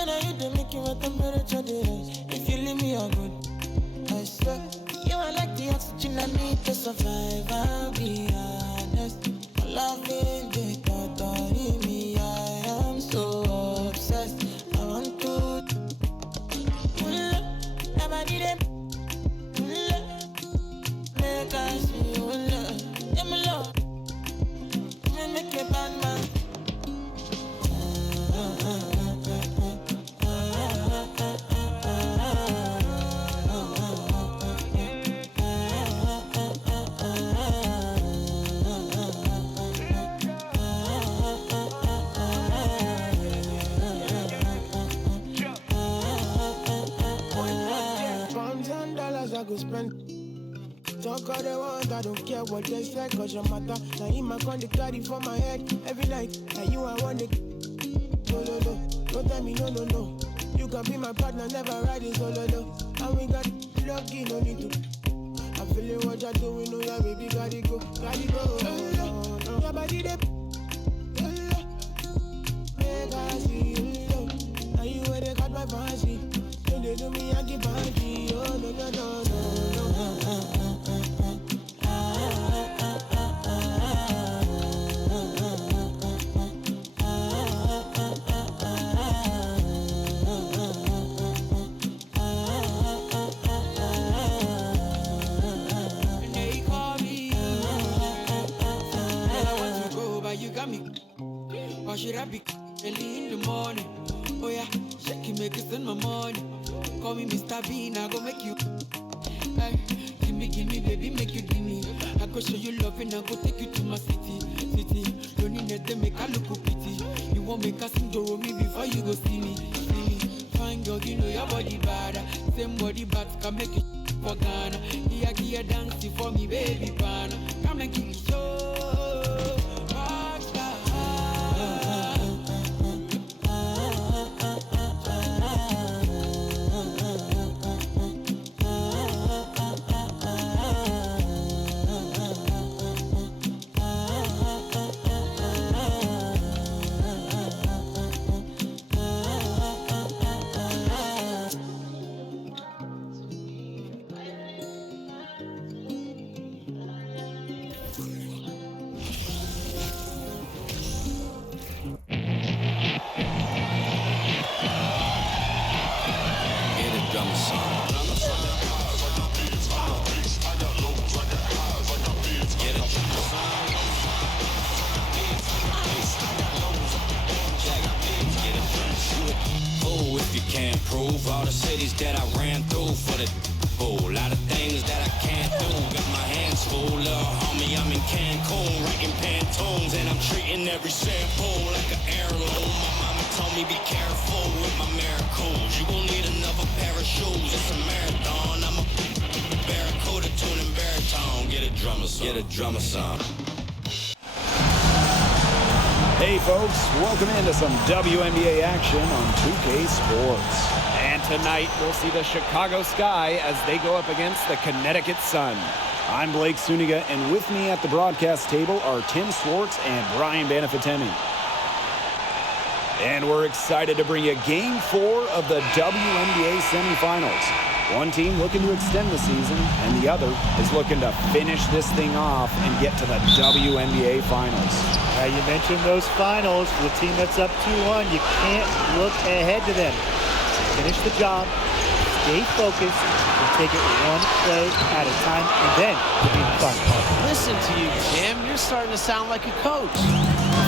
Can I hit the making my temperature rise? If you leave me a good, I swear. You are like the oxygen I need to survive. I'll be honest. Loving the thought of me, I am so obsessed. I want to never need it. Make us feel love. Yeah, my love. Make a bad man. I go spend. Talk all they want, I don't care what they say, cause your matter. Now in my con, they carry for my head every night. Now you I want it. No, no, no, don't tell me no, no, no. You can be my partner, never riding solo, no. And we got lucky, no need to. I'm feeling what you're doing, oh yeah, baby, gotta go, gotta go. Your body, they make I see you. Now you where they got my fancy. When they do me, I give fancy. Oh, no, no, no, no. Or should I be early in the morning? Oh yeah, shake it, make it spend my money. Call me Mr. Bean, I go make you. Hey, give me, baby, make you give me. I go show you love and I go take you to my city. Don't need to make a look pity. You won't make us sing to me before you go see me. Fine girl, you know your body bad. Same body bad can make you for Ghana. Here, dancing for me, baby, pana. Come and give me show. All the cities that I ran through for the whole lot of things that I can't do. Got my hands full, little homie, I'm in Cancun, writing Pantones, and I'm treating every sample like an heirloom. My mama told me be careful with my miracles. You gon' need another pair of shoes. It's a marathon. I'm a barracuda tuning baritone. Get a drummer song. Get a drummer song. Hey folks, welcome into some WNBA action on 2K Sports. And tonight we'll see the Chicago Sky as they go up against the Connecticut Sun. I'm Blake Suniga, and with me at the broadcast table are Tim Swartz and Brian Banafitemi. And we're excited to bring you Game 4 of the WNBA Semifinals. One team looking to extend the season, and the other is looking to finish this thing off and get to the WNBA Finals. You mentioned those finals. For the team that's up 2-1, you can't look ahead to them. Finish the job, stay focused, and take it one play at a time, and then it'll be fun. Listen to you, Tim. You're starting to sound like a coach.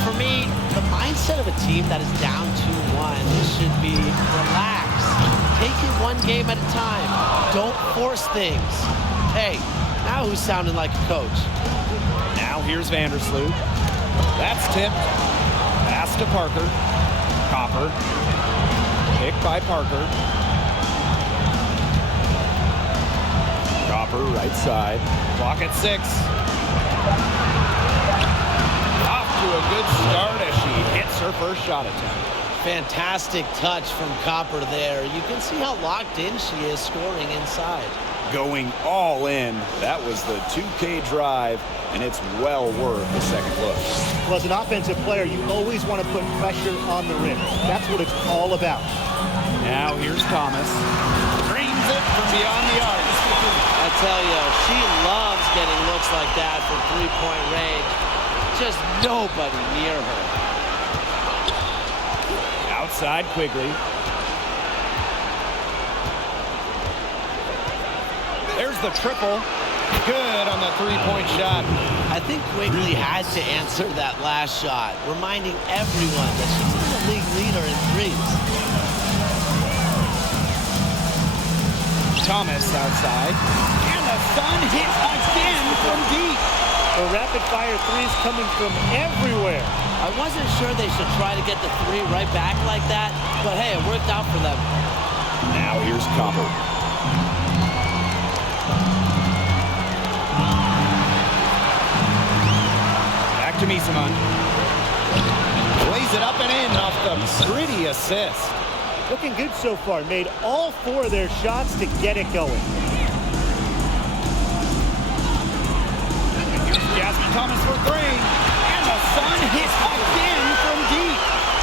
For me, the mindset of a team that is down 2-1 should be relaxed. Take it one game at a time. Don't force things. Hey, now who's sounding like a coach? Now here's Vandersloot. That's tipped. Pass to Parker. Copper. Picked by Parker. Copper, right side. Clock at 6. Off to a good start as she hits her first shot attempt. Fantastic touch from Copper there. You can see how locked in she is scoring inside. Going all in. That was the 2K drive, and it's well worth the second look. Well, as an offensive player, you always want to put pressure on the rim. That's what it's all about. Now here's Thomas. Drains it from beyond the arc. I tell you, she loves getting looks like that from three-point range. Just nobody near her. Outside Quigley. There's the triple. Good on the three-point shot. I think Quigley had to answer that last shot, reminding everyone that she's the league leader in threes. Thomas outside. And the Sun hits again from deep. The rapid-fire threes coming from everywhere. I wasn't sure they should try to get the three right back like that, but hey, it worked out for them. Now here's Copper. Back to Misaman. Plays it up and in off the pretty assist. Looking good so far. Made all 4 of their shots to get it going. Jasmine Thomas for 3. And the Sun hits again from deep.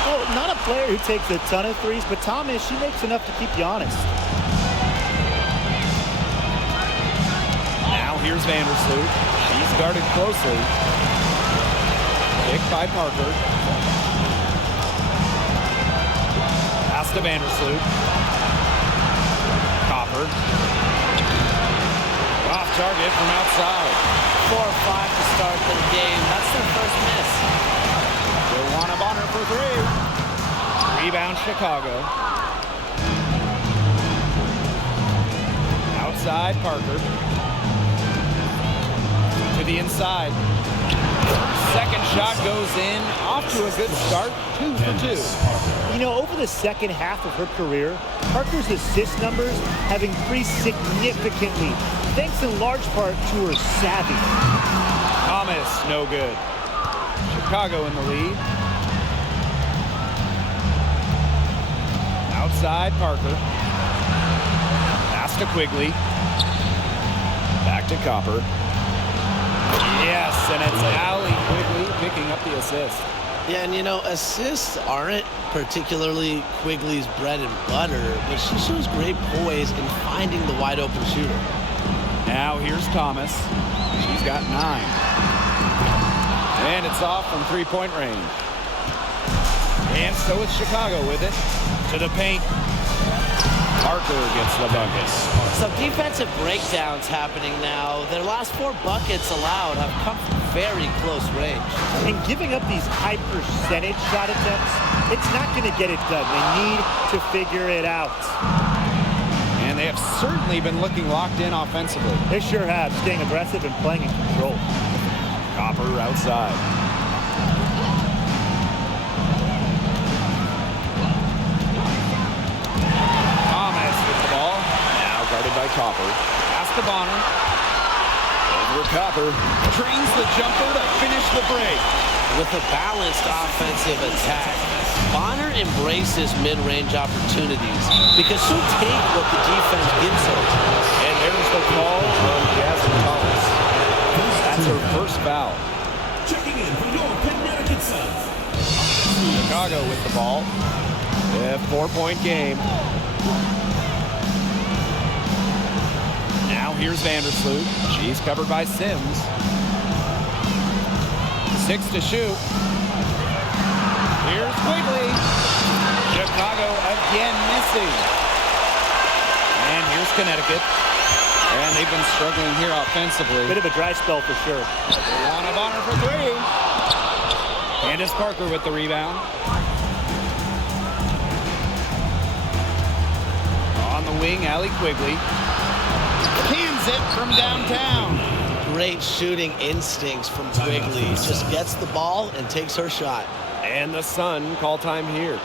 Well, not a player who takes a ton of threes, but Thomas, she makes enough to keep you honest. Now here's Vandersloot. She's guarded closely. Picked by Parker. Pass to Vandersloot. Copper. Off target from outside. 4 or 5 to start the game. That's their first miss. Joanna Bonner for 3. Rebound Chicago. Outside Parker. To the inside. Second shot goes in. Off to a good start. 2 for 2. You know, over the second half of her career, Parker's assist numbers have increased significantly, thanks in large part to her savvy. Thomas, no good. Chicago in the lead. Outside Parker. Pass to Quigley. Back to Copper. Yes, and it's Allie Quigley picking up the assist. Yeah, and you know, assists aren't particularly Quigley's bread and butter, but she shows great poise in finding the wide open shooter. Now here's Thomas. She's got 9. And it's off from three-point range. And so it's Chicago with it. To the paint. Parker gets the bucket. Some defensive breakdowns happening now. Their last 4 buckets allowed have come from very close range. And giving up these high percentage shot attempts, it's not going to get it done. They need to figure it out. And they have certainly been looking locked in offensively. They sure have, staying aggressive and playing in control. Copper outside. Thomas with the ball. Now guarded by Copper. Pass to Bonner. Over Copper. Trains the jumper to finish the break. With a balanced offensive attack, Bonner embraces mid-range opportunities because she'll take what the defense gives her. And there's the call on Jasmine Thomas. That's her first foul. Checking in for your Connecticut Sun. Chicago with the ball. Yeah, 4-point game. Now here's Vandersloot. She's covered by Sims. 6 to shoot. Here's Quigley. Chicago again missing. And here's Connecticut. And they've been struggling here offensively. Bit of a dry spell for sure. Luana Bonner for 3. Candace Parker with the rebound. On the wing, Allie Quigley. Cans it from downtown. Great shooting instincts from Quigley. Just gets the ball and takes her shot. And the Sun call time here.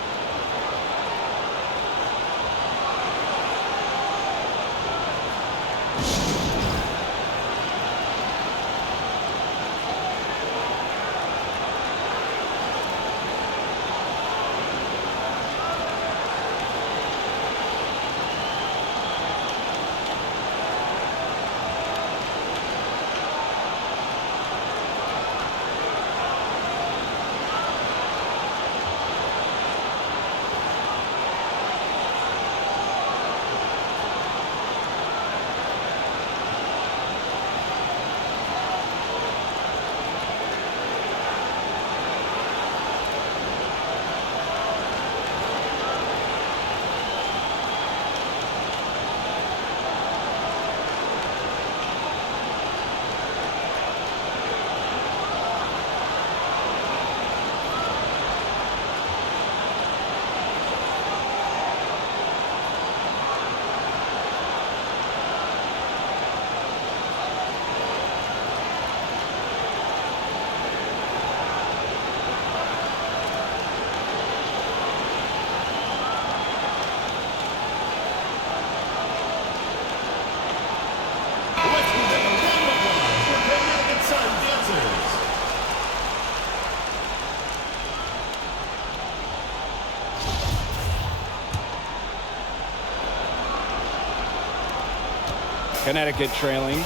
Connecticut trailing.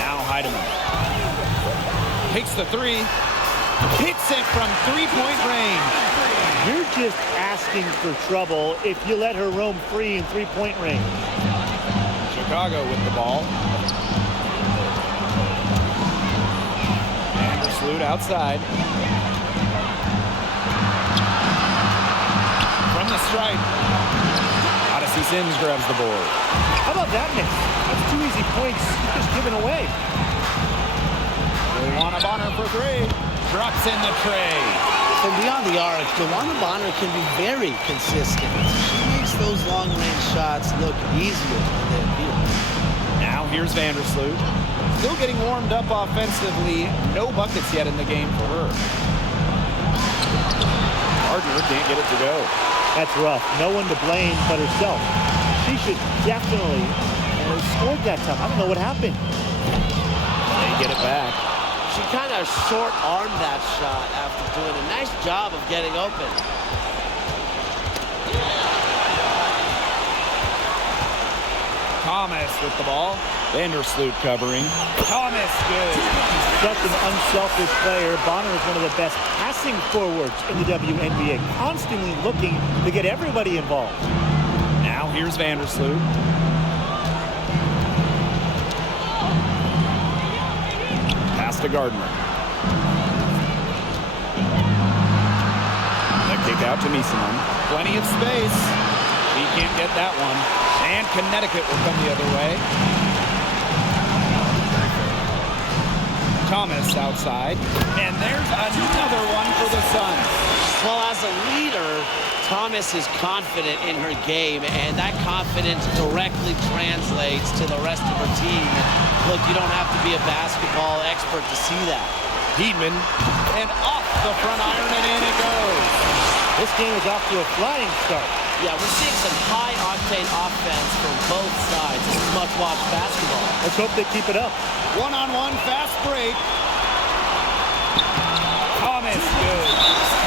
Now Heidemann. Takes the three. Hits it from three-point range. You're just asking for trouble if you let her roam free in three-point range. Chicago with the ball. Vandersloot outside. From the stripe. Odyssey Sims grabs the board. How about that miss? That's 2 easy points just given away. Luana Bonner for three. Drops in the tray. From beyond the arc, Luana Bonner can be very consistent. She makes those long-range shots look easier than they appear. Now here's Vandersloot. Still getting warmed up offensively. No buckets yet in the game for her. Gardner can't get it to go. That's rough. No one to blame but herself. She should definitely have scored that time. I don't know what happened. They get it back. She kind of short-armed that shot after doing a nice job of getting open. Thomas with the ball. Vandersloot covering. Thomas good. Such an unselfish player. Bonner is one of the best passing forwards in the WNBA, constantly looking to get everybody involved. Now here's Vandersloot. Pass to Gardner. The kick out to Misaman. Plenty of space. He can't get that one. And Connecticut will come the other way. Thomas outside. And there's another one for the Suns. Well, as a leader, Thomas is confident in her game, and that confidence directly translates to the rest of her team. And look, you don't have to be a basketball expert to see that. Heedman, and off the front iron, and in it goes. This game is off to a flying start. Yeah, we're seeing some high-octane offense from both sides. This is must-watch basketball. Let's hope they keep it up. One-on-one fast break. Thomas good.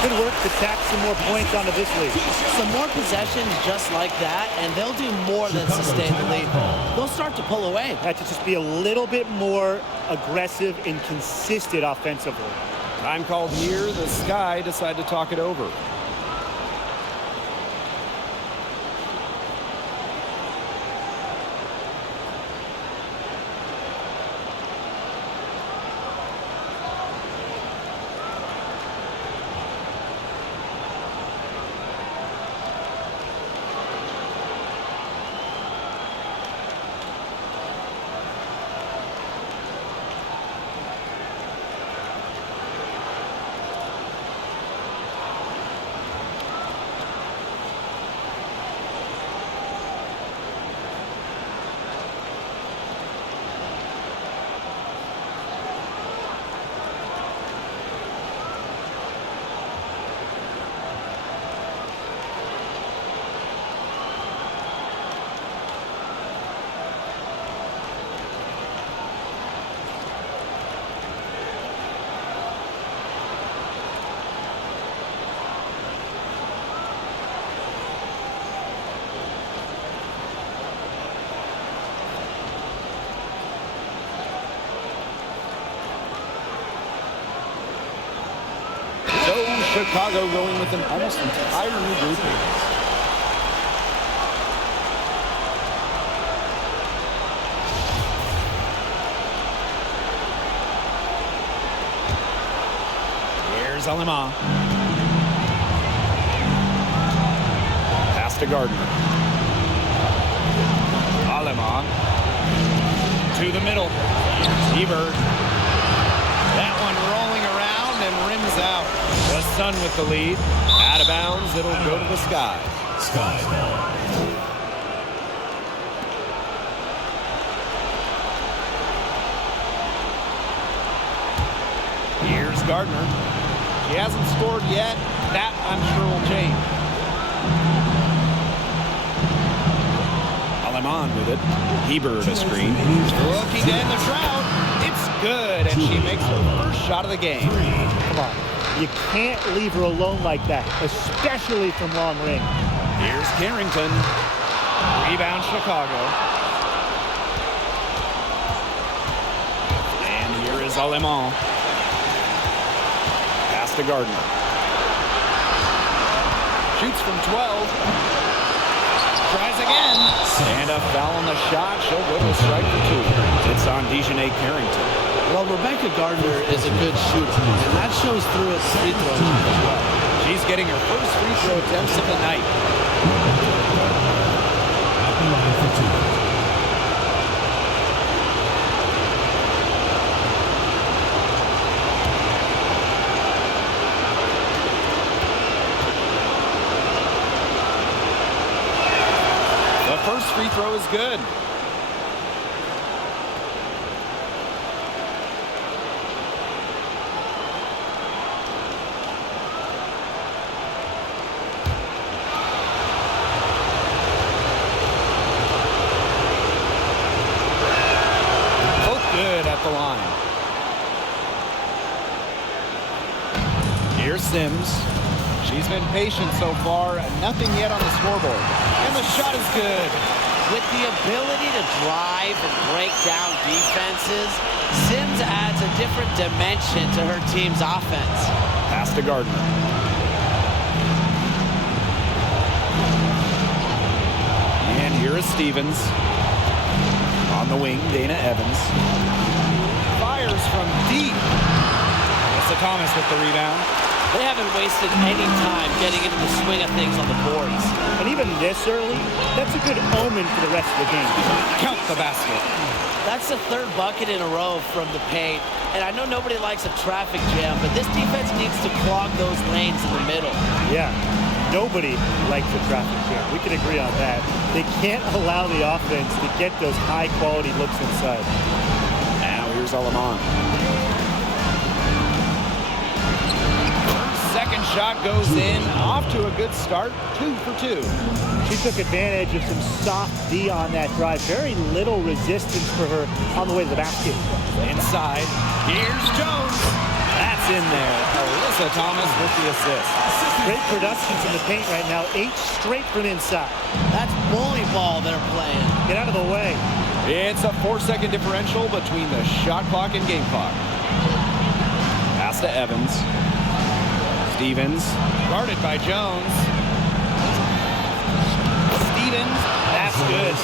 Good work to tack some more points onto this lead. Some more possessions just like that, and they'll do more than sustain the lead. They'll start to pull away. Have to just be a little bit more aggressive and consistent offensively. Time called here. The Sky decide to talk it over. Chicago going with an almost entire new grouping. Here's Alema. Pass to Gardner. Alema. To the middle. Ebert. That one rolling around and rims out. The Sun with the lead. Out of bounds, it'll go to the Sky. Sky ball. Here's Gardner. She hasn't scored yet. That, I'm sure, will change. Aleman with it. Hebert a screen. Looking to end the drought. It's good, and she makes her first shot of the game. Come on. You can't leave her alone like that, especially from long range. Here's Carrington. Rebound, Chicago. And here is Alemán. Pass to Gardner. Shoots from 12. Tries again. And a foul on the shot. She'll go to a strike for 2. It's on Dejanay Carrington. Well, Rebecca Gardner is a good shooter, and that shows through at free throw line as well. She's getting her first free throw attempts of the night. At the line for 2. The first free throw is good. The line. Here's Sims. She's been patient so far. Nothing yet on the scoreboard. And the shot is good. With the ability to drive and break down defenses, Sims adds a different dimension to her team's offense. Pass to Gardner. And here is Stevens. On the wing, Dana Evans. Fires from deep. Melissa Thomas with the rebound. They haven't wasted any time getting into the swing of things on the boards. And even this early, that's a good omen for the rest of the game. Count the basket. That's the third bucket in a row from the paint. And I know nobody likes a traffic jam, but this defense needs to clog those lanes in the middle. Yeah, nobody likes a traffic jam. We can agree on that. They can't allow the offense to get those high-quality looks inside. Now here's Alemán. Second shot goes in. Off to a good start. 2 for 2. She took advantage of some soft D on that drive. Very little resistance for her on the way to the basket. Inside. Here's Jones. That's in there. Alyssa Thomas with the assist. Great productions in the paint right now. 8 straight from inside. That's bully ball they're playing. Get out of the way. It's a 4-second differential between the shot clock and game clock. Pass to Evans. Stevens, guarded by Jones. Stevens, that's good.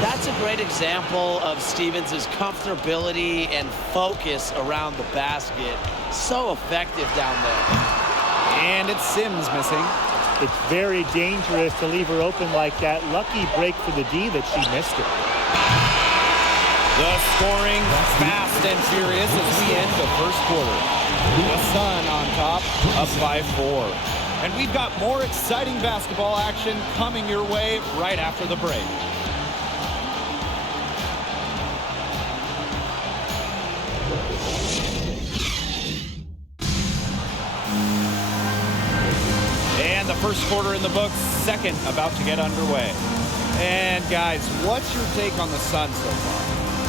That's a great example of Stevens' comfortability and focus around the basket. So effective down there. And it's Sims missing. It's very dangerous to leave her open like that. Lucky break for the D that she missed it. The scoring fast and furious as we end the first quarter. The Sun on top, up by 4. And we've got more exciting basketball action coming your way right after the break. And the first quarter in the books, second about to get underway. And guys, what's your take on the Sun so far?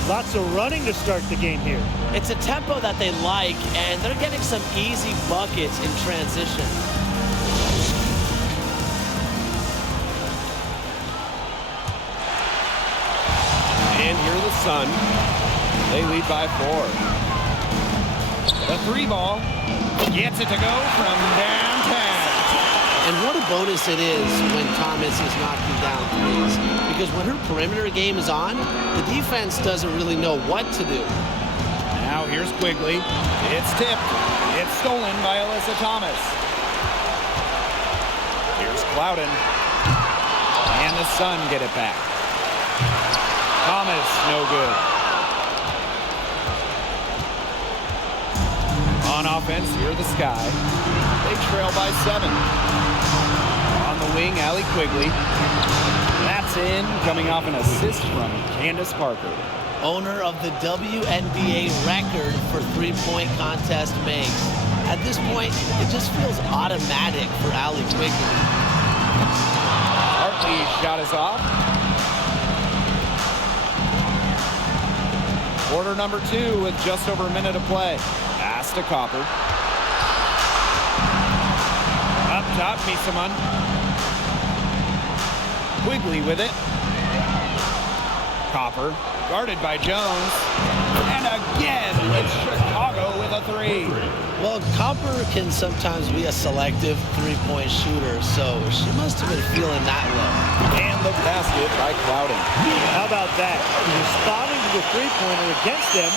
Lots of running to start the game here. It's a tempo that they like, and they're getting some easy buckets in transition. And here the Sun. They lead by 4. The 3 ball gets it to go from downtown. And what a bonus it is when Thomas is knocking down threes. Because when her perimeter game is on, the defense doesn't really know what to do. Now here's Quigley. It's tipped. It's stolen by Alyssa Thomas. Here's Clouden. And the Sun get it back. Thomas, no good. On offense, here are the Sky. They trail by 7. On the wing, Allie Quigley. That's in, coming off an assist from Candace Parker. Owner of the WNBA record for three-point contest makes. At this point, it just feels automatic for Allie Quigley. Hartley's shot is off. Quarter number 2 with just over a minute of play. Pass to Copper. Up top, Misaman. Quigley with it. Copper, guarded by Jones. And again, it's Chicago with a three. Well, Copper can sometimes be a selective three-point shooter, so she must have been feeling that low. And the basket by Clouden. How about that? Responding to the three-pointer against them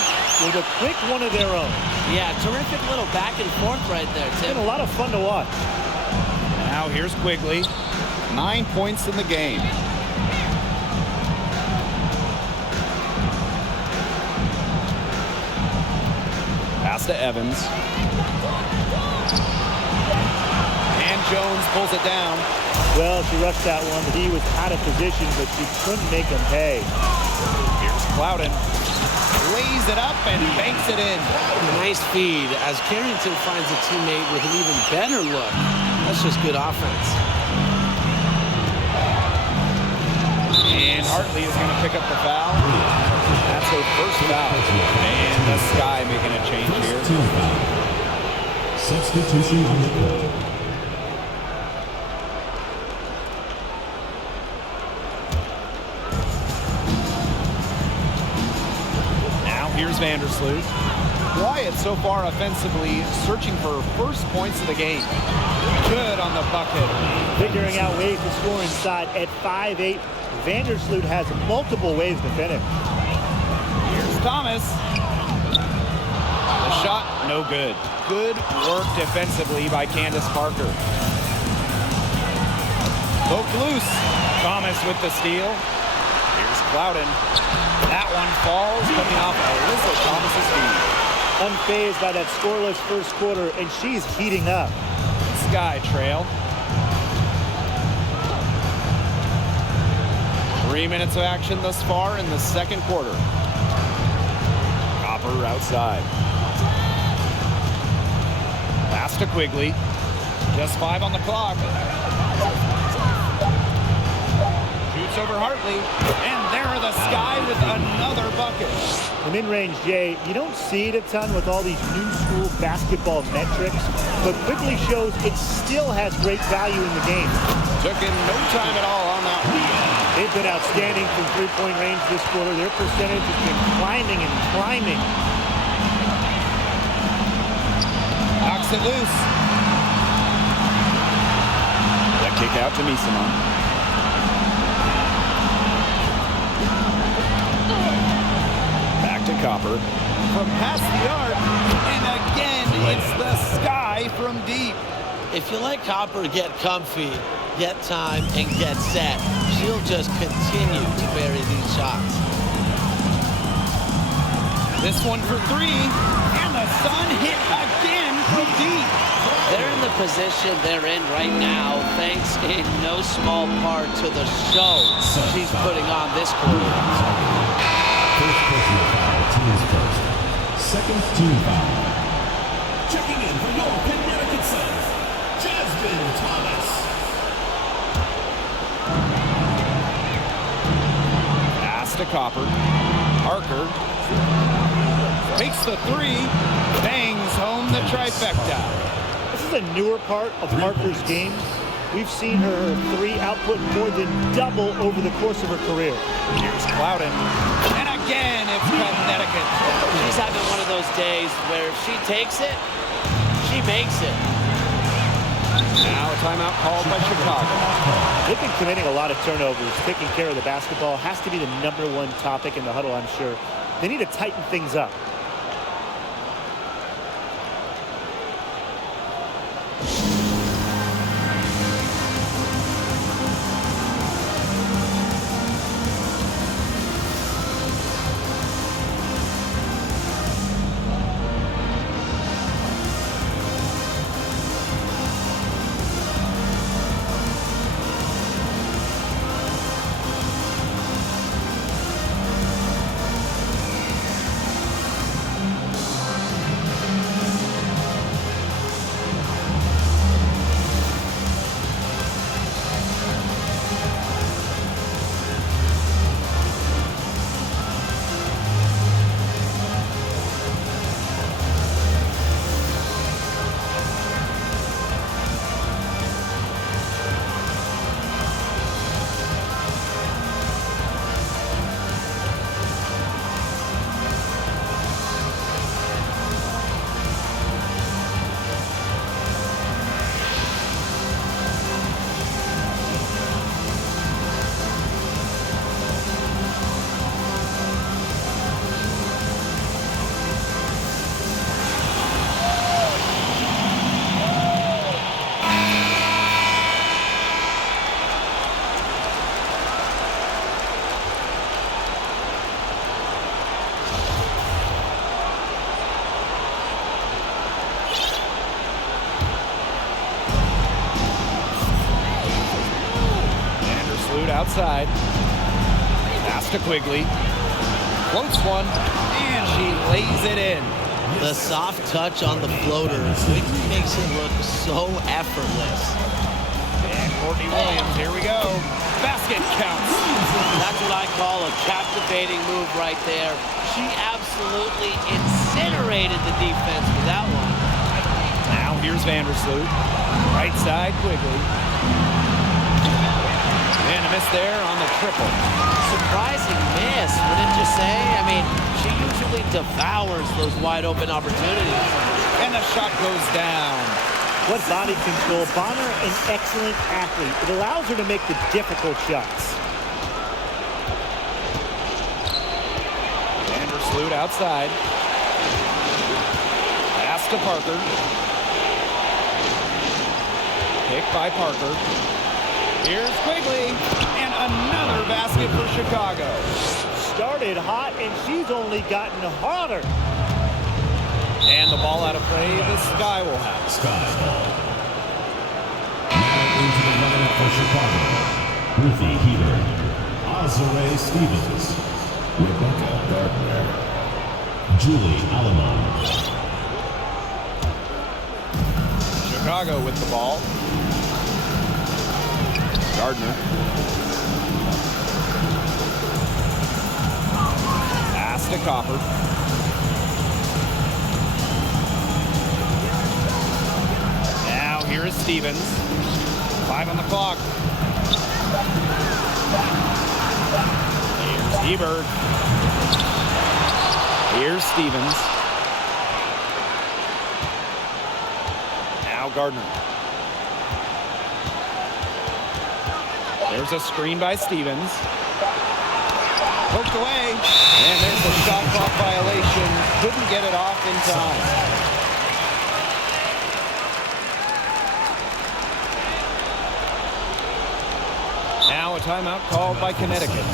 with a quick one of their own. Yeah, terrific little back and forth right there, It's Tim. been a lot of fun to watch. Now here's Quigley. 9 points in the game. Pass to Evans. And Jones pulls it down. Well, she rushed that one. He was out of position, but she couldn't make him pay. Here's Clouden. Lays it up and banks it in. Nice feed as Carrington finds a teammate with an even better look. That's just good offense. And Hartley is going to pick up the foul. That's her first foul. And the Sky making a change here. Substitution on the court. Here's Vandersloot. Wyatt so far offensively searching for first points of the game. Good on the bucket. Figuring out ways to score inside at 5'8". Vandersloot has multiple ways to finish. Here's Thomas. The shot, no good. Good work defensively by Candace Parker. Poked loose. Thomas with the steal. Here's Clouden. That one falls coming off Alyssa Thomas's feet. Unfazed by that scoreless first quarter, and she's heating up. Sky trail. 3 minutes of action thus far in the second quarter. Copper outside. Pass to Quigley. Just 5 on the clock. Shoots over Hartley. And there are the Sky with another bucket. The mid-range J, you don't see it a ton with all these new school basketball metrics, but quickly shows it still has great value in the game. Took in no time at all on that one. They've been outstanding from three-point range this quarter. Their percentage has been climbing and climbing. Knocks it loose. That kick out to Misima. Copper from past the arc, and again it's the Sky from deep. If you let Copper get comfy, get time, and get set, she'll just continue to bury these shots. This one for 3, and the Sun hit again from deep. They're in the position they're in right now thanks in no small part to the show she's putting on this quarter. First personal foul, team's first. Second team foul. Checking in for your Connecticut Sun, Jasmine Thomas. Pass to Copper. Parker takes the 3, bangs home the trifecta. This is a newer part of Parker's game. We've seen her 3 output more than double over the course of her career. Here's Clouden. And again, it's Connecticut. She's having one of those days where if she takes it, she makes it. Now a timeout called by Chicago. They've been committing a lot of turnovers. Taking care of the basketball has to be the #1 topic in the huddle, I'm sure. They need to tighten things up. outside. Pass to Quigley. Floats one, and she lays it in. The soft touch on the floater Quigley makes it look so effortless. And Courtney Williams, here we go. Basket counts. That's what I call a captivating move right there. She absolutely incinerated the defense with that one. Now here's Vandersloot. Right side, Quigley. And a miss there on the triple. Surprising miss, wouldn't you say? I mean, she usually devours those wide open opportunities. And the shot goes down. What body control. Bonner, an excellent athlete. It allows her to make the difficult shots. Vandersloot outside. Pass to Parker. Picked by Parker. Here's Quigley. And another basket for Chicago. Started hot, and she's only gotten hotter. And the ball out of play, the Sky will have it. Sky ball. Now into the lineup for Chicago. Ruthie Heater, Azare Stevens, Rebecca Gardner, Julie Alamon. Chicago with the ball. Gardner. Pass to Copper. Now here is Stevens. 5 on the clock. Here's Ebert. Here's Stevens. Now Gardner. There's a screen by Stevens. Poked away. And there's the shot clock violation. Couldn't get it off in time. Now a timeout called by Connecticut.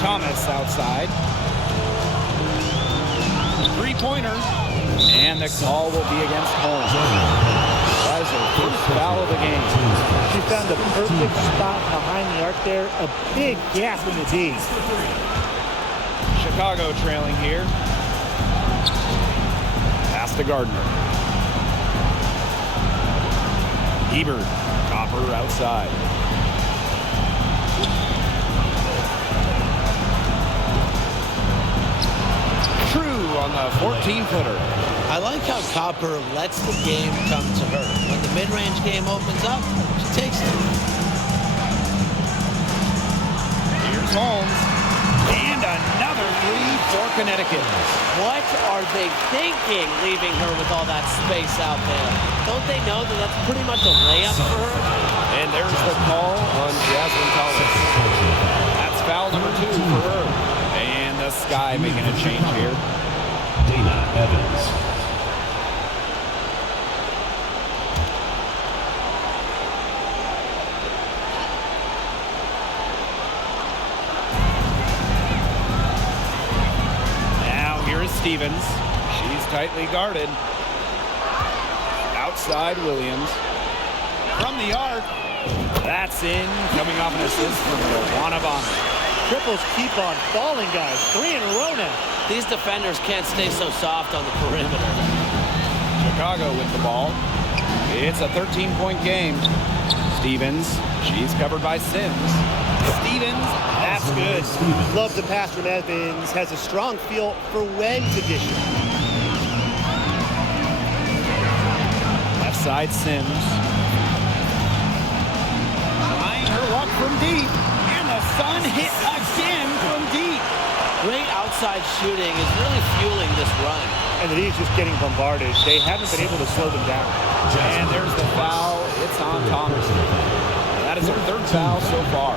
Thomas outside. Three-pointer. And the call will be against Holmes. That's her first foul of the game. She found the perfect spot behind the arc there. A big gap in the D. Chicago trailing here. Pass to Gardner. Ebert. Copper outside. True on the 14-footer. I like how Copper lets the game come to her. When the mid-range game opens up, she takes it. Here's Holmes. And another three for Connecticut. What are they thinking, leaving her with all that space out there? Don't they know that that's pretty much a layup for her? And there's the call on Jasmine Thomas. That's foul number 2 for her. And the Sky making a change here. Dana Evans. Now here is Stevens. She's tightly guarded. Outside Williams. From the arc. That's in. Coming off an assist from Luana Bonner. Triples keep on falling, guys. 3 in a row now. These defenders can't stay so soft on the perimeter. Chicago with the ball. It's a 13-point game. Stevens. She's covered by Sims. Stevens. That's good. Love the pass from Evans. Has a strong feel for when to dish it. Left side Sims. Trying her luck from deep. And the Sun hit again from deep. Great outside shooting is really fueling this run. And the Leafs just getting bombarded. They haven't been able to slow them down. And there's the foul. It's on Thomas. That is her 3rd foul so far.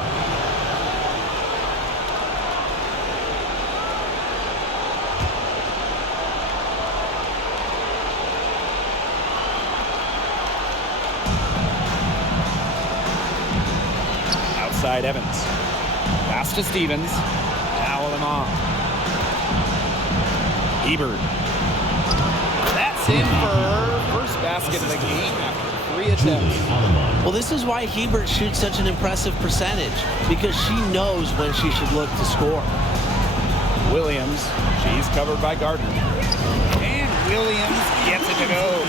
Outside Evans. Pass to Stevens. Now Lemon. Hebert. That's in for her first basket of the game after 3 attempts. Well, this is why Hebert shoots such an impressive percentage, because she knows when she should look to score. Williams. She's covered by Gardner. And Williams gets it to go.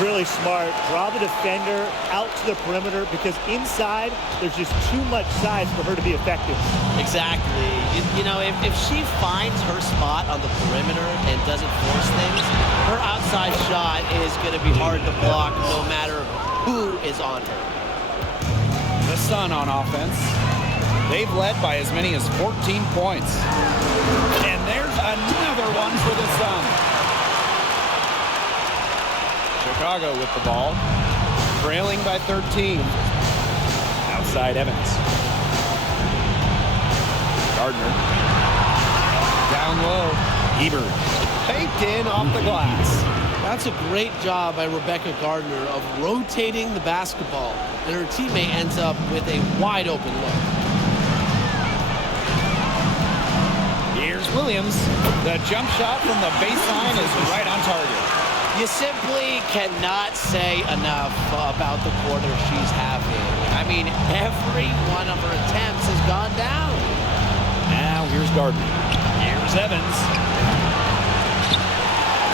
Really smart. Draw the defender out to the perimeter, because inside there's just too much size for her to be effective. Exactly. You know, if she finds her spot on the perimeter and doesn't force things, her outside shot is going to be hard to block no matter who is on her. The Sun on offense. They've led by as many as 14 points. And there's another one for the Sun. Chicago with the ball. Trailing by 13. Outside Evans. Gardner. Down low. Hebert. Baked in off the glass. That's a great job by Rebecca Gardner of rotating the basketball, and her teammate ends up with a wide open look. Here's Williams. The jump shot from the baseline is right on target. You simply cannot say enough about the quarter she's having. I mean, every one of her attempts has gone down. Now here's Gardner. Here's Evans.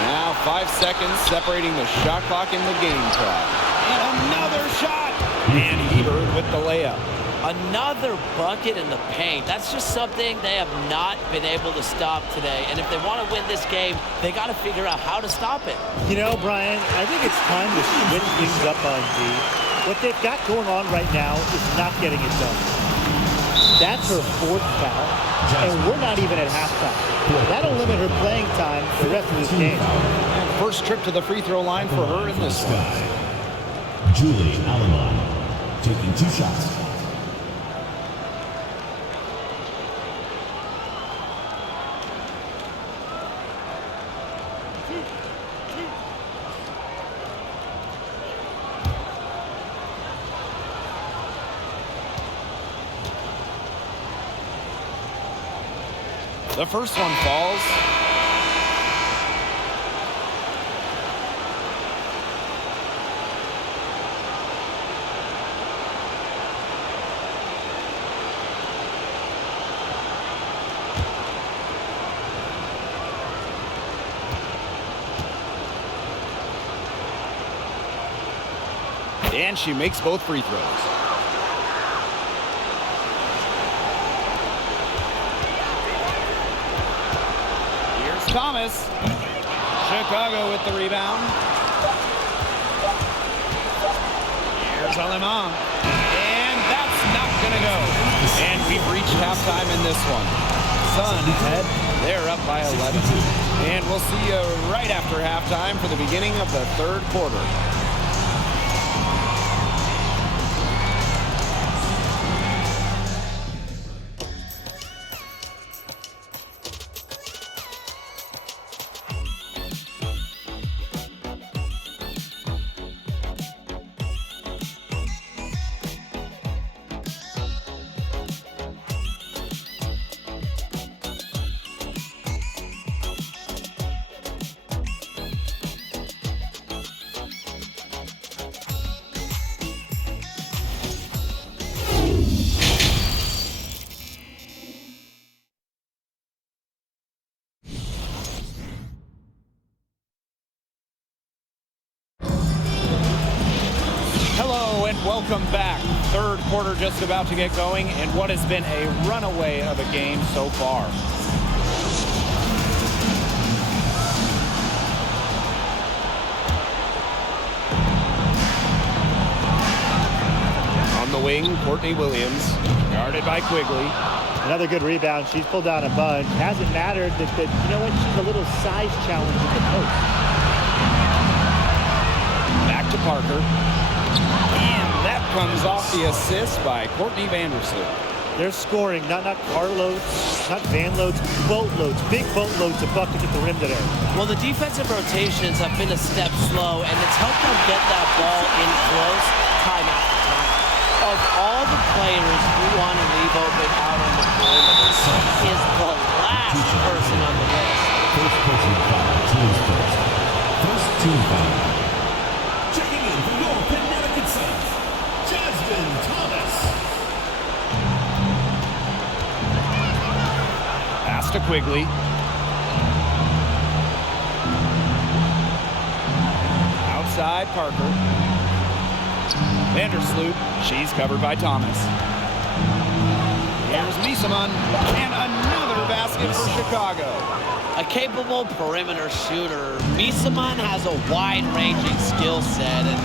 Now 5 seconds separating the shot clock and the game clock. And another shot. And Hebert with the layup. Another bucket in the paint. That's just something they have not been able to stop today. And if they want to win this game, they got to figure out how to stop it. You know, Brian, I think it's time to switch things up on D. What they've got going on right now is not getting it done. That's her 4th foul, and we're not even at halftime. That'll limit her playing time the rest of this game. First trip to the free throw line for her in this one. Julie Allen taking 2 shots. The first one falls. And she makes both free throws. Thomas. Chicago with the rebound. Here's Alemán. And that's not going to go. And we've reached halftime in this one. Sun ahead. They're up by 11. And we'll see you right after halftime for the beginning of the 3rd quarter. and welcome back. Third quarter just about to get going, and what has been a runaway of a game so far. On the wing, Courtney Williams, guarded by Quigley. Another good rebound. She's pulled down a bunch. Hasn't mattered that you know what? She's a little size challenge at the post. Back to Parker. And that comes off the assist by Courtney Vandersloot. They're scoring, not carloads, not vanloads, boatloads, big boatloads of buckets at the rim today. Well, the defensive rotations have been a step slow, and it's helped them get that ball in close time after time. Of all the players who want to leave open out on the perimeter, he is the last person on the list. First person foul, team's first. First team foul. Checking in for your Connecticut Sun, Jasmine Thomas. Pass to Quigley. Outside, Parker. Vandersloot. She's covered by Thomas. Here's Misaman. And another basket for Chicago. A capable perimeter shooter. Misaman has a wide-ranging skill set, and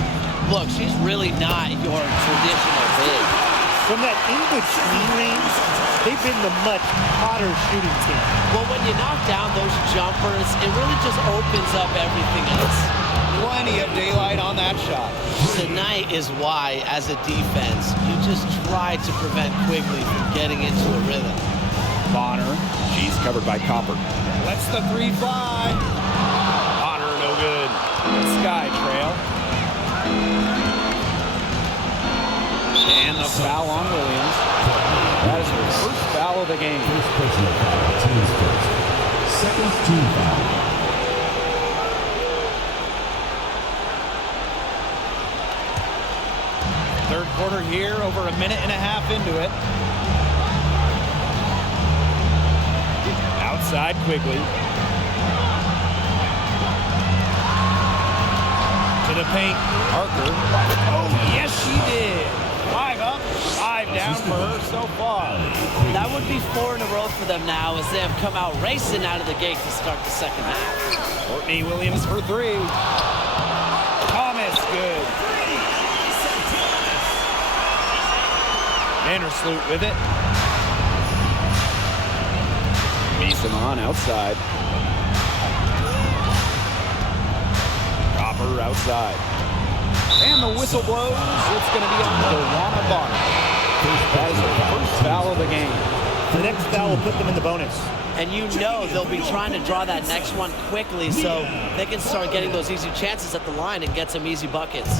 look, she's really not your traditional big. From that in-between range, they've been the much hotter shooting team. Well, when you knock down those jumpers, it really just opens up everything else. Plenty of daylight on that shot. Tonight is why, as a defense, you just try to prevent Quigley from getting into a rhythm. Bonner, she's covered by Copper. Let's the 3 fly. Bonner, no good. Sky trail. And the foul on Williams. That is her first foul of the game. First personal foul, team's first. Second team foul. Third quarter here, over a minute and a half into it. Outside Quigley. To the paint, Parker. Oh, yes, she did. 5 up, 5 down for her so far. That would be 4 in a row for them now, as they have come out racing out of the gate to start the second half. Courtney Williams for 3. Thomas, good. Vandersloot with it. Misaman outside. Copper outside. And the whistle blows. It's going to be on Dewana Bonner. That is the first foul of the game. The next foul will put them in the bonus. And you know they'll be trying to draw that next one quickly so they can start getting those easy chances at the line and get some easy buckets.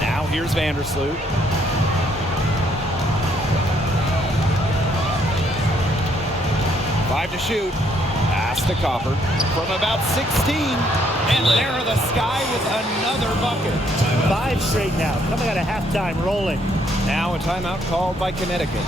Now here's Vandersloot. To shoot. Pass to Copper from about 16. And there the Sky with another bucket. 5 straight now. Coming out of halftime, rolling. Now a timeout called by Connecticut.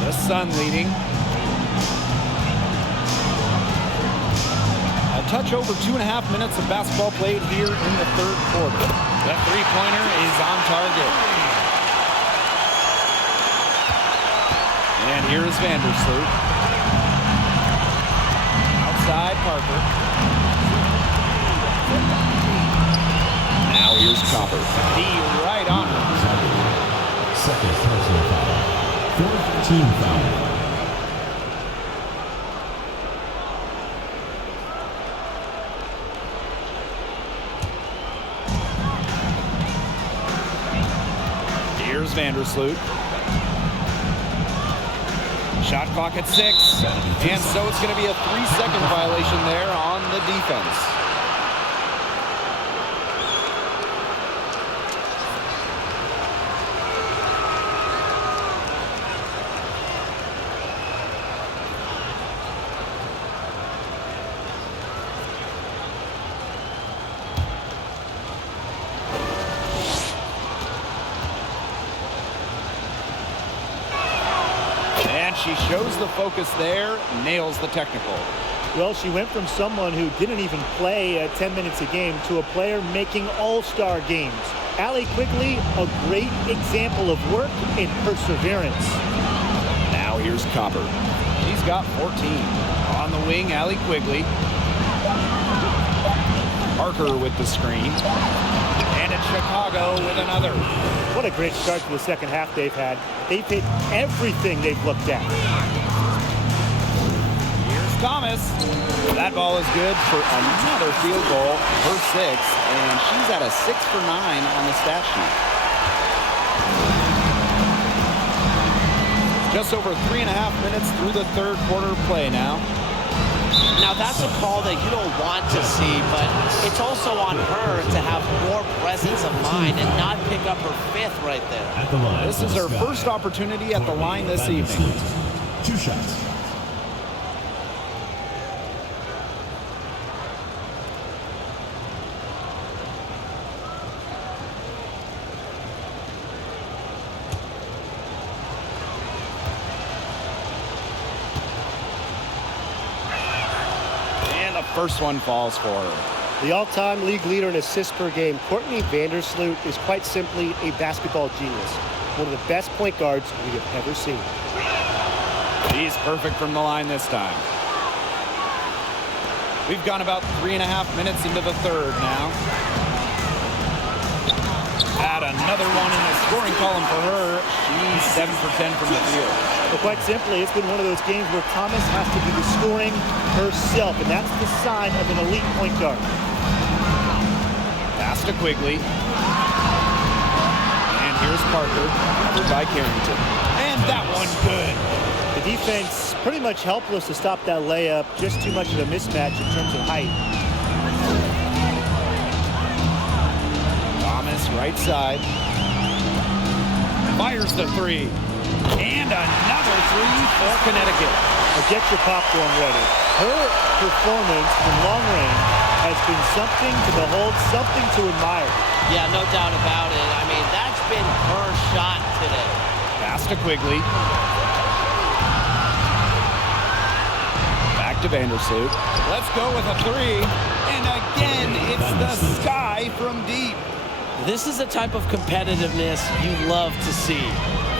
The Sun leading. A touch over 2.5 minutes of basketball played here in the third quarter. The three-pointer is on target. And here is Vandersloot. Outside Parker. Now here's Copper. He right on her. Second personal foul. Fourth team foul. Here's Vandersloot. Shot clock at 6. And so it's going to be a 3-second violation there on the defense. She shows the focus there, nails the technical. Well, she went from someone who didn't even play 10 minutes a game to a player making all-star games. Allie Quigley, a great example of work and perseverance. Now here's Copper. He's got 14. On the wing, Allie Quigley. Parker with the screen. And it's Chicago with another. What a great start to the second half they've had. They've hit everything they've looked at. Here's Thomas. That ball is good for another field goal, her 6th, and she's at a 6 for 9 on the stat sheet. Just over 3.5 minutes through the third quarter play now. Now, that's a call that you don't want to see, but it's also on her to have more presence of mind and not pick up her 5th right there. At the line. This is her first opportunity at the line this evening. 2 shots. First one falls for her. The all-time league leader in assists per game, Courtney Vandersloot, is quite simply a basketball genius. One of the best point guards we have ever seen. He's perfect from the line this time. We've gone about 3.5 minutes into the third now. Add another one in the scoring column for her. She's 7 for 10 from the field. But quite simply, it's been one of those games where Thomas has to do the scoring herself, and that's the sign of an elite point guard. Pass to Quigley. And here's Parker, covered by Carrington. And that one good. The defense pretty much helpless to stop that layup. Just too much of a mismatch in terms of height. Thomas, right side. Fires the 3. And another 3 for Connecticut. Now get your popcorn ready. Her performance from long range has been something to behold, something to admire. Yeah, no doubt about it. I mean, that's been her shot today. Pass to Quigley. Back to Vandersloot. Let's go with a 3. And again, it's the sky from deep. This is the type of competitiveness you love to see.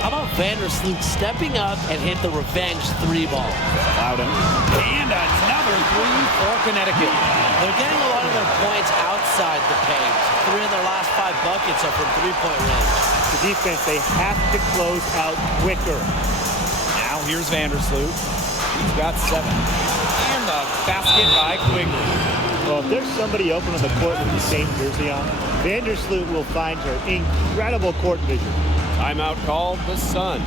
How about Vandersloot stepping up and hit the revenge 3 ball? Loudon. And another 3 for Connecticut. They're getting a lot of their points outside the paint. 3 of their last 5 buckets are from 3-point range. The defense, they have to close out quicker. Now here's Vandersloot. He's got 7. And the basket by Quigley. Well, if there's somebody open on the court with the same jersey on, Vandersloot will find her incredible court vision. Timeout called the Sun.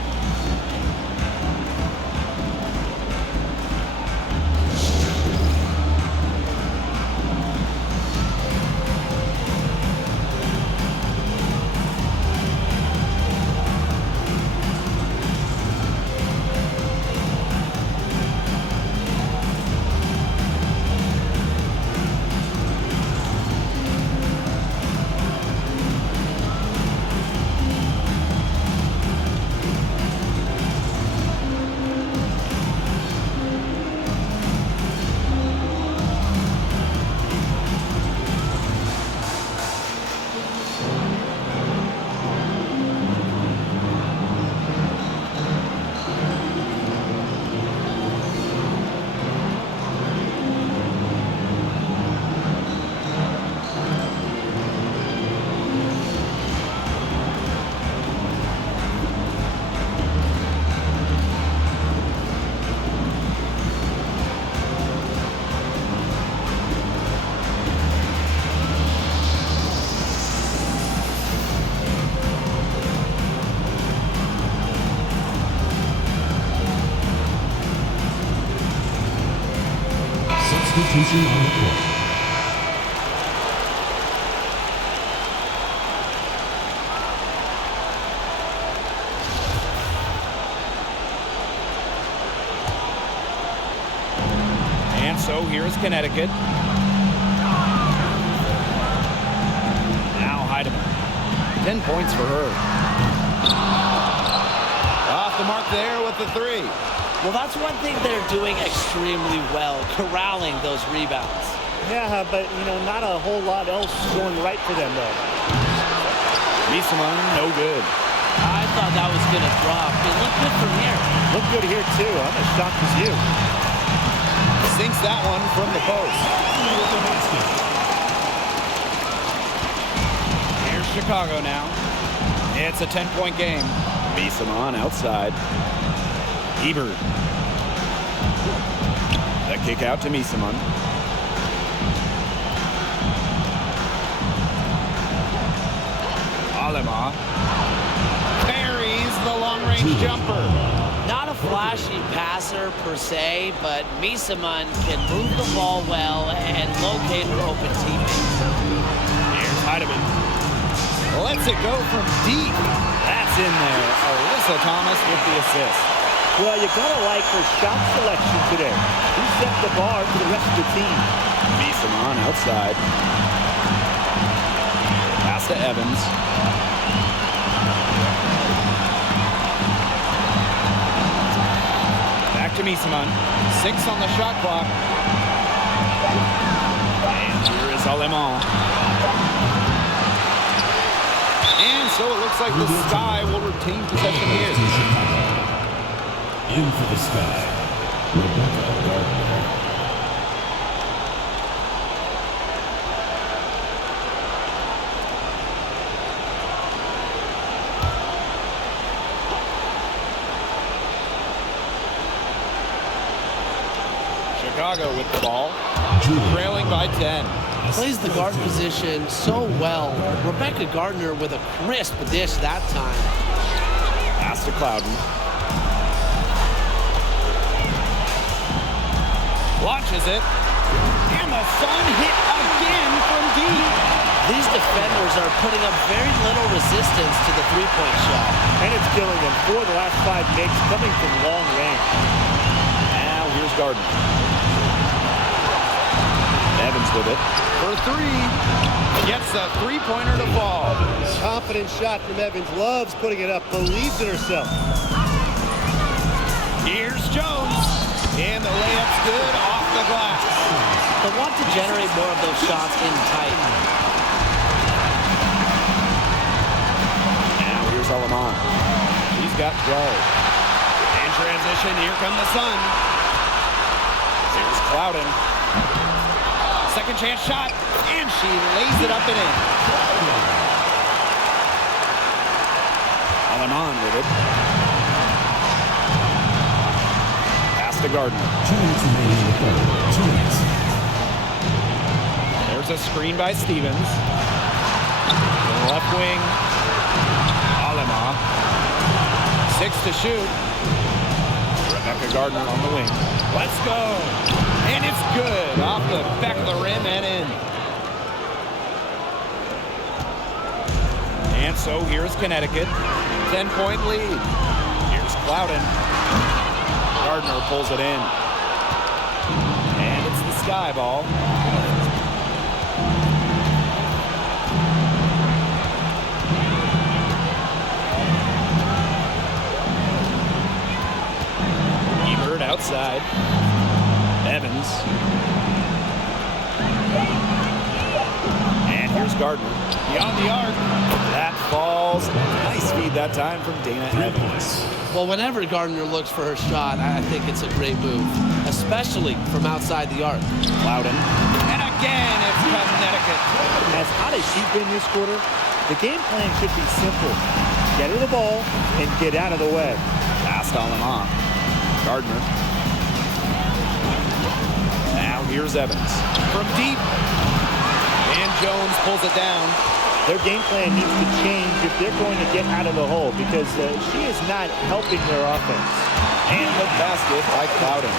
action on the court. And so here's Connecticut. Now Heidemann. 10 points for her. Off the mark there with the three. Well, that's one thing they're doing extremely well, corralling those rebounds. Yeah, but, not a whole lot else going right for them, though. Missamon, no good. I thought that was going to drop. It looked good from here. Looked good here, too. I'm as shocked as you. Sinks that one from the post. Here's Chicago now. It's a 10-point game. Missamon outside. Ebert. The kick out to Missamon. Alema buries the long-range jumper. Not a flashy passer per se, but Missamon can move the ball well and locate her open teammates. Here's Heidemann. Lets it go from deep. That's in there. Alyssa Thomas with the assist. Well, you gotta like her shot selection today. Who set the bar for the rest of the team? Missamon outside. Pass to Evans. Back to Missamon. 6 on the shot clock. And here is Alema. And so it looks like the Sky will retain possession here. In for the Sky, Rebecca Gardner. Chicago with the ball, trailing by 10. Plays the guard position so well. Rebecca Gardner with a crisp dish that time. Pass to Clouden. Launches it. And the Sun hit again from deep. These defenders are putting up very little resistance to the three-point shot. And it's killing them. 4 of the last 5 makes coming from long range. Now here's Gardner. Evans with it. For 3. Gets a three-pointer to fall. Confident shot from Evans. Loves putting it up. Believes in herself. Here's Jones. And the layup's good off the glass. They want to generate more of those shots in tight. Now here's Alema. He's got 12. In transition, here come the Sun. Here's Clouden. Second chance shot, and she lays it up and in. Alema with it. Pass to Gardner. 2 minutes remaining in the third. 2 minutes. There's a screen by Stevens. Left wing. Alema. 6 to shoot. Rebecca Gardner on the wing. Let's go. And it's good. Off the back of the rim and in. And so here's Connecticut. 10-point lead. Here's Clouden. Gardner pulls it in. And it's the Sky ball. Ebert outside. Evans. And here's Gardner. Beyond the arc. That falls. Nice feed that time from Dana Evans. Well, whenever Gardner looks for her shot, I think it's a great move, especially from outside the arc. Clouden. And again, it's Connecticut. As hot as she's been this quarter, the game plan should be simple. Get her the ball and get out of the way. Pass to Alema. Gardner. Now here's Evans. From deep. And Jones pulls it down. Their game plan needs to change if they're going to get out of the hole because she is not helping their offense. And the basket by Clouden.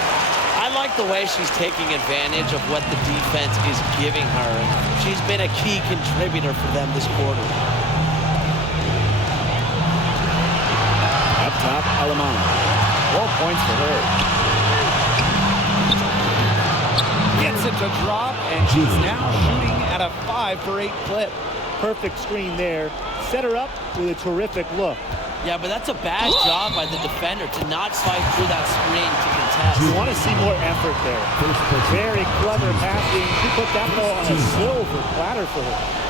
I like the way she's taking advantage of what the defense is giving her. She's been a key contributor for them this quarter. Up top, Alemán. 12 points for her. Gets it to drop, and she's now shooting at a 5 for 8 clip. Perfect screen there. Set her up with a terrific look. Yeah, but that's a bad job by the defender to not slide through that screen to contest. You want to see more effort there. Very clever passing. She put that ball on a silver platter for her.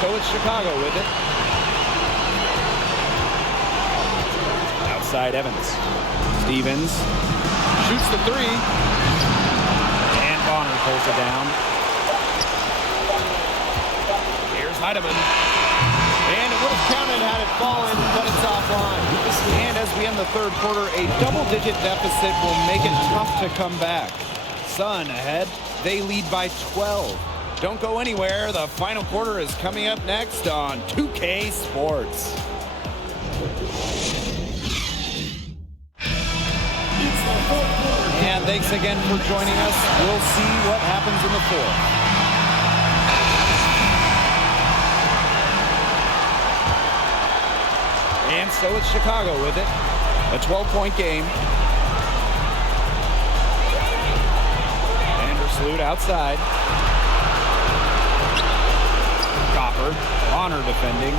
So it's Chicago with it. Outside Evans. Stevens shoots the 3. And Bonner pulls it down. Here's Heidemann. And it would have counted had it fallen, but it's offline. And as we end the third quarter, a double-digit deficit will make it tough to come back. Sun ahead. They lead by 12. Don't go anywhere. The final quarter is coming up next on 2K Sports. And thanks again for joining us. We'll see what happens in the fourth. And so it's Chicago with it. A 12-point game. Vandersloot outside. Bonner defending.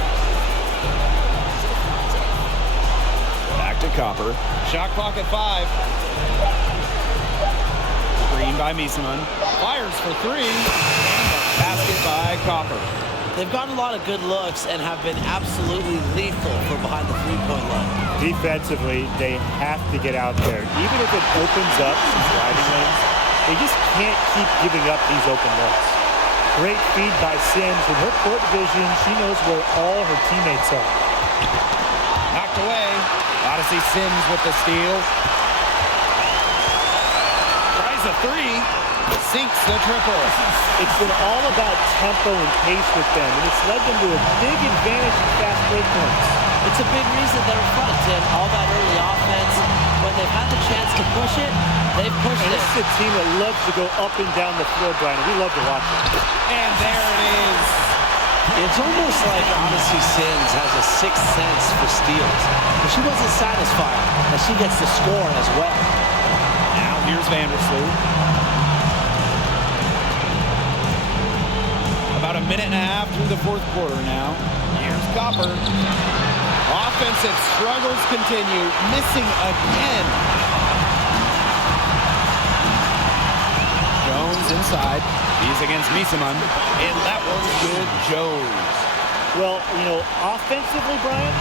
Back to Copper. Shot clock at 5. Screen by Miesemann. Fires for 3. And the basket by Copper. They've gotten a lot of good looks and have been absolutely lethal from behind the three-point line. Defensively, they have to get out there. Even if it opens up some driving lanes, they just can't keep giving up these open looks. Great feed by Sims. In her court vision, she knows where all her teammates are. Knocked away. Odyssey Sims with the steal. Tries a 3. Sinks the triple. It's been all about tempo and pace with them, and it's led them to a big advantage in fast break points. It's a big reason they're in front, Tim. All that early offense, when they've had the chance to push it, they've pushed it. This is a team that loves to go up and down the floor, Brian. We love to watch it. And there it is. It's almost like Odyssey Sims has a sixth sense for steals. But she wasn't satisfied as she gets the score as well. Now here's Vandersloot. About a minute and a half through the fourth quarter now. Here's Copper. Offensive struggles continue. Missing again. Jones inside. He's against Miesemann. And that one's good. Jones. Well, you know, offensively, Brian,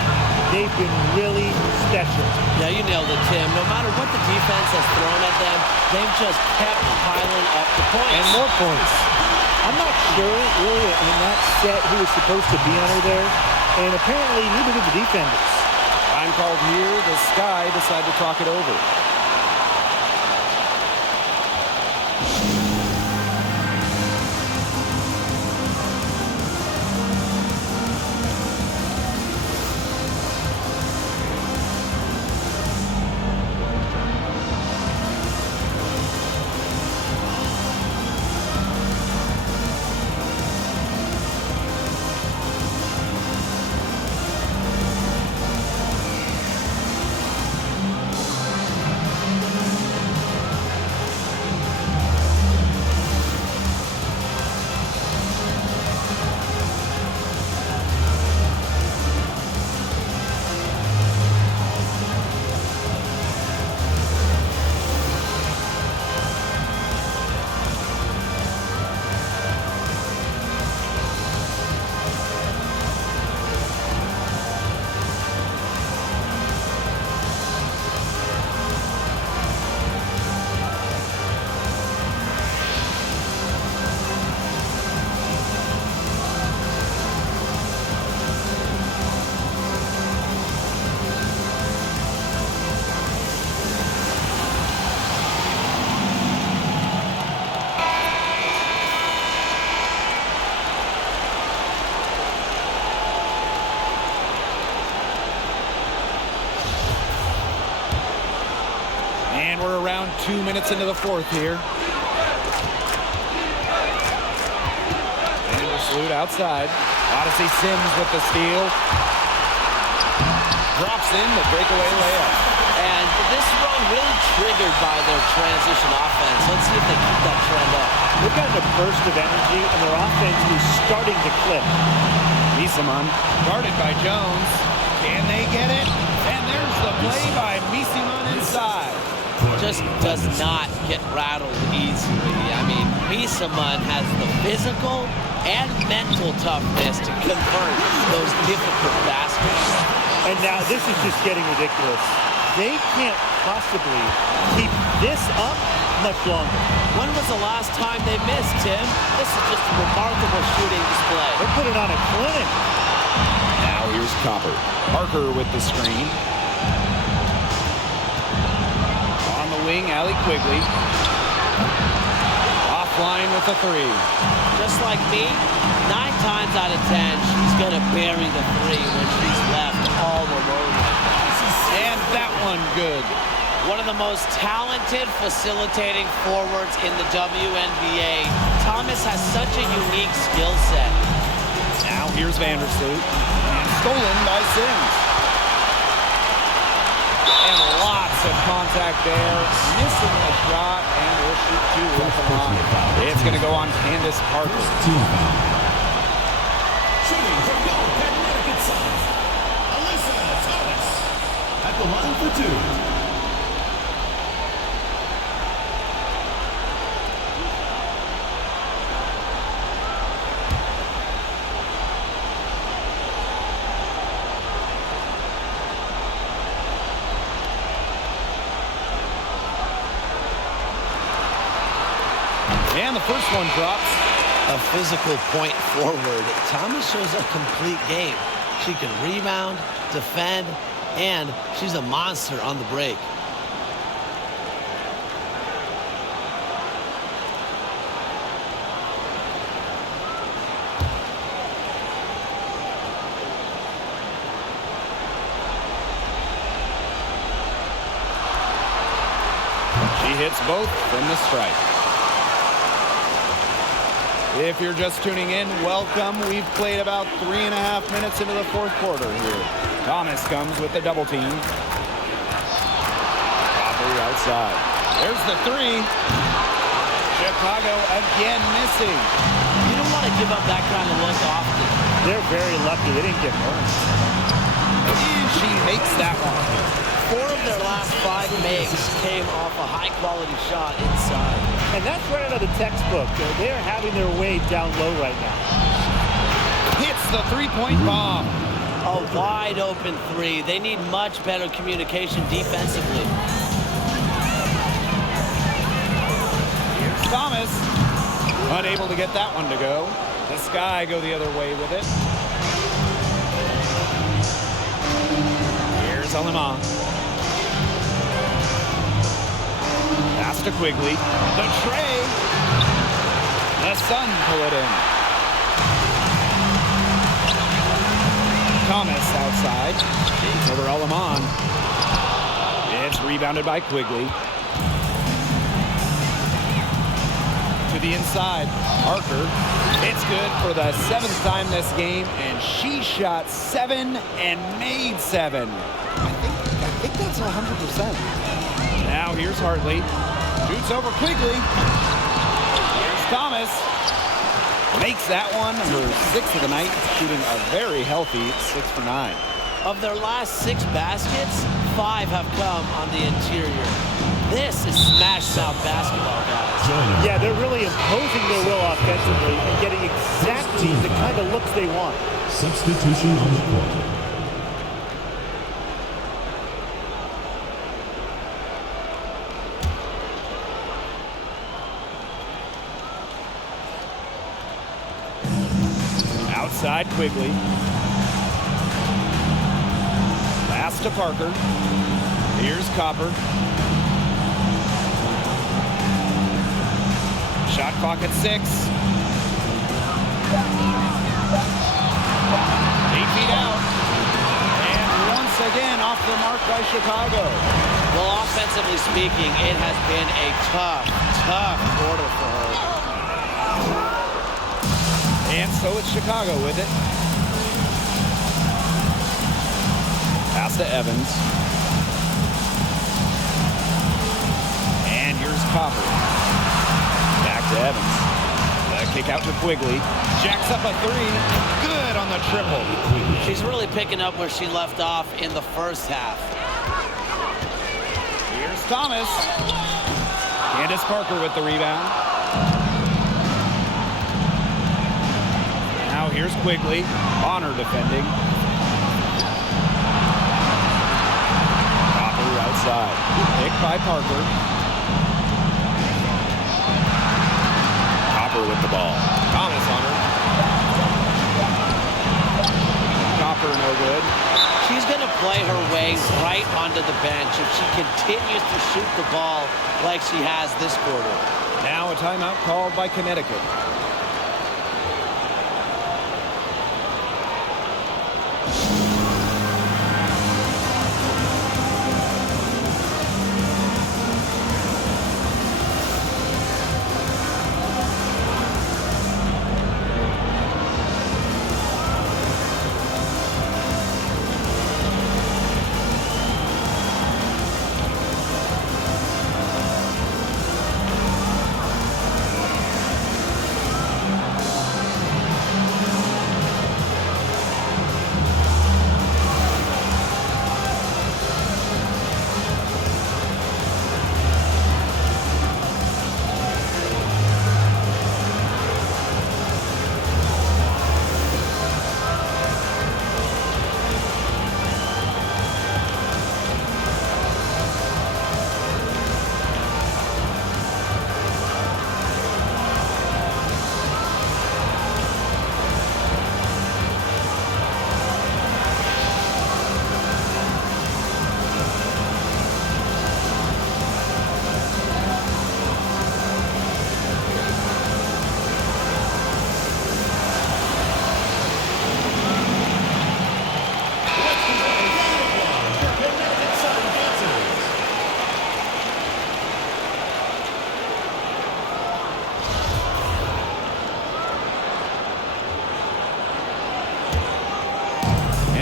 they've been really special. Yeah, you nailed it, Tim. No matter what the defense has thrown at them, they've just kept piling up the points. And more points. I'm not sure, really, in that set who was supposed to be on her there. And apparently, neither did the defenders. Time called here. The Sky decide to talk it over. And we're around 2 minutes into the fourth here. Vandersloot outside. Odyssey Sims with the steal. Drops in the breakaway layup. And this run really triggered by their transition offense. Let's see if they keep that trend up. They've gotten a burst of energy, and their offense is starting to click. Misaman guarded by Jones. Can they get it? And there's the play by Misaman inside. Just does not get rattled easily. I mean, Misaman has the physical and mental toughness to convert those difficult baskets. And now this is just getting ridiculous. They can't possibly keep this up much longer. When was the last time they missed, Tim? This is just a remarkable shooting display. They're putting on a clinic. Now here's Copper. Parker with the screen. On the wing, Allie Quigley. Offline with the three. Just like me, 9 times out of 10, she's going to bury the three when she's left all alone like that. And that one good. One of the most talented facilitating forwards in the WNBA. Thomas has such a unique skill set. Now here's Vandersloot. Stolen by Sims. And lots of contact there. Missing the shot, and we'll shoot 2 at the line. It's going to go on Candace Parker. Shooting from your Connecticut Sun, Thomas at the line for 2. And the first one drops. A physical point forward. Thomas shows a complete game. She can rebound, defend, and she's a monster on the break. She hits both from the stripe. If you're just tuning in, welcome. We've played about 3.5 minutes into the fourth quarter here. Thomas comes with the double team. Copper outside. There's the three. Chicago again missing. You don't want to give up that kind of look often. They're very lucky they didn't get burned. And she makes that one. 4 of their last 5 makes came off a high-quality shot inside. And that's right out of the textbook. They're having their way down low right now. Hits the three-point bomb. A wide-open 3. They need much better communication defensively. Here's Thomas. Unable to get that one to go. The Sky go the other way with it. Here's Alima. Pass to Quigley. The tray. The Sun pull it in. Thomas outside. Over Alaman. It's rebounded by Quigley. To the inside. Parker. It's good for the 7th time this game, and she shot 7 and made 7. I think that's 100%. Now here's Hartley. Shoots over Quigley. Here's Thomas. Makes that one her 6th of the night, shooting a very healthy 6 for 9. Of their last 6 baskets, 5 have come on the interior. This is smash-mouth basketball, guys. Yeah, they're really imposing their will offensively and getting exactly the kind of looks they want. Substitution on the court. Outside Quigley. Pass to Parker. Here's Copper. Shot clock at 6. 8 feet out. And once again off the mark by Chicago. Well, offense Defensively speaking, it has been a tough quarter for her. And so it's Chicago with it. Pass to Evans. And here's Copper. Back to Evans. The kick out to Quigley. Jacks up a three. Good on the triple. She's really picking up where she left off in the first half. Here's Thomas. Candace Parker with the rebound. Now here's Quigley. Bonner defending. Copper outside. Picked by Parker. Copper with the ball. Thomas on her. Copper no good. She's going to play her way right onto the bench if she continues to shoot the ball like she has this quarter. Now a timeout called by Connecticut.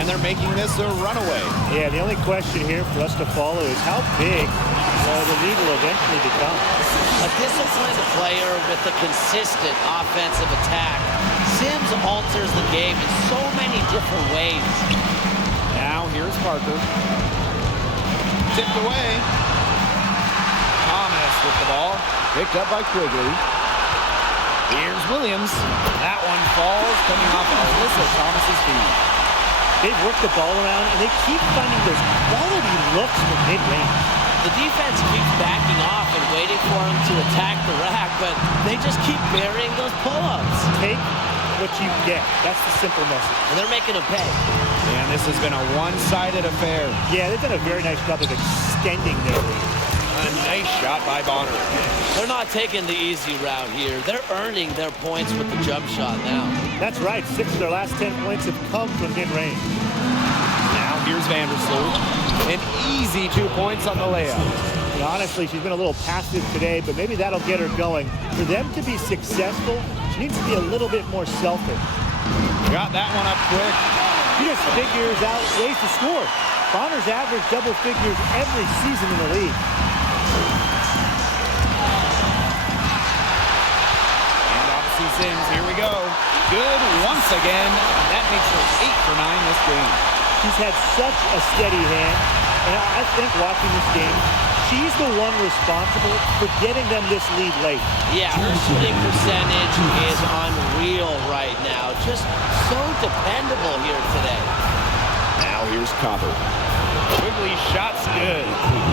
They're making this a runaway. Yeah, the only question here for us to follow is how big the lead will eventually become. A disciplined player with a consistent offensive attack. Sims alters the game in so many different ways. Now here's Parker. Tipped away. Thomas with the ball. Picked up by Quigley. Here's Williams. That one falls, coming off Alyssa Thomas's feet. They've worked the ball around, and they keep finding those quality looks from mid-range. The defense keeps backing off and waiting for them to attack the rack, but they just keep burying those pull-ups. Take what you get. That's the simple message. And they're making them pay. And this has been a one-sided affair. Yeah, they've done a very nice job of extending their lead. A nice shot by Bonner. They're not taking the easy route here. They're earning their points with the jump shot now. That's right. 6 of their last 10 points have come from mid-range. Now here's Vandersloot. An easy 2 points on the layup. And honestly, she's been a little passive today, but maybe that'll get her going. For them to be successful, she needs to be a little bit more selfish. Got that one up quick. She just figures out ways to score. Bonner's averaged double figures every season in the league. Sims, here we go. Good once again. That makes her 8 for 9 this game. She's had such a steady hand, and I think watching this game, she's the one responsible for getting them this lead late. Yeah, her shooting percentage is unreal right now. Just so dependable here today. Now here's Copper. Quigley shot's good.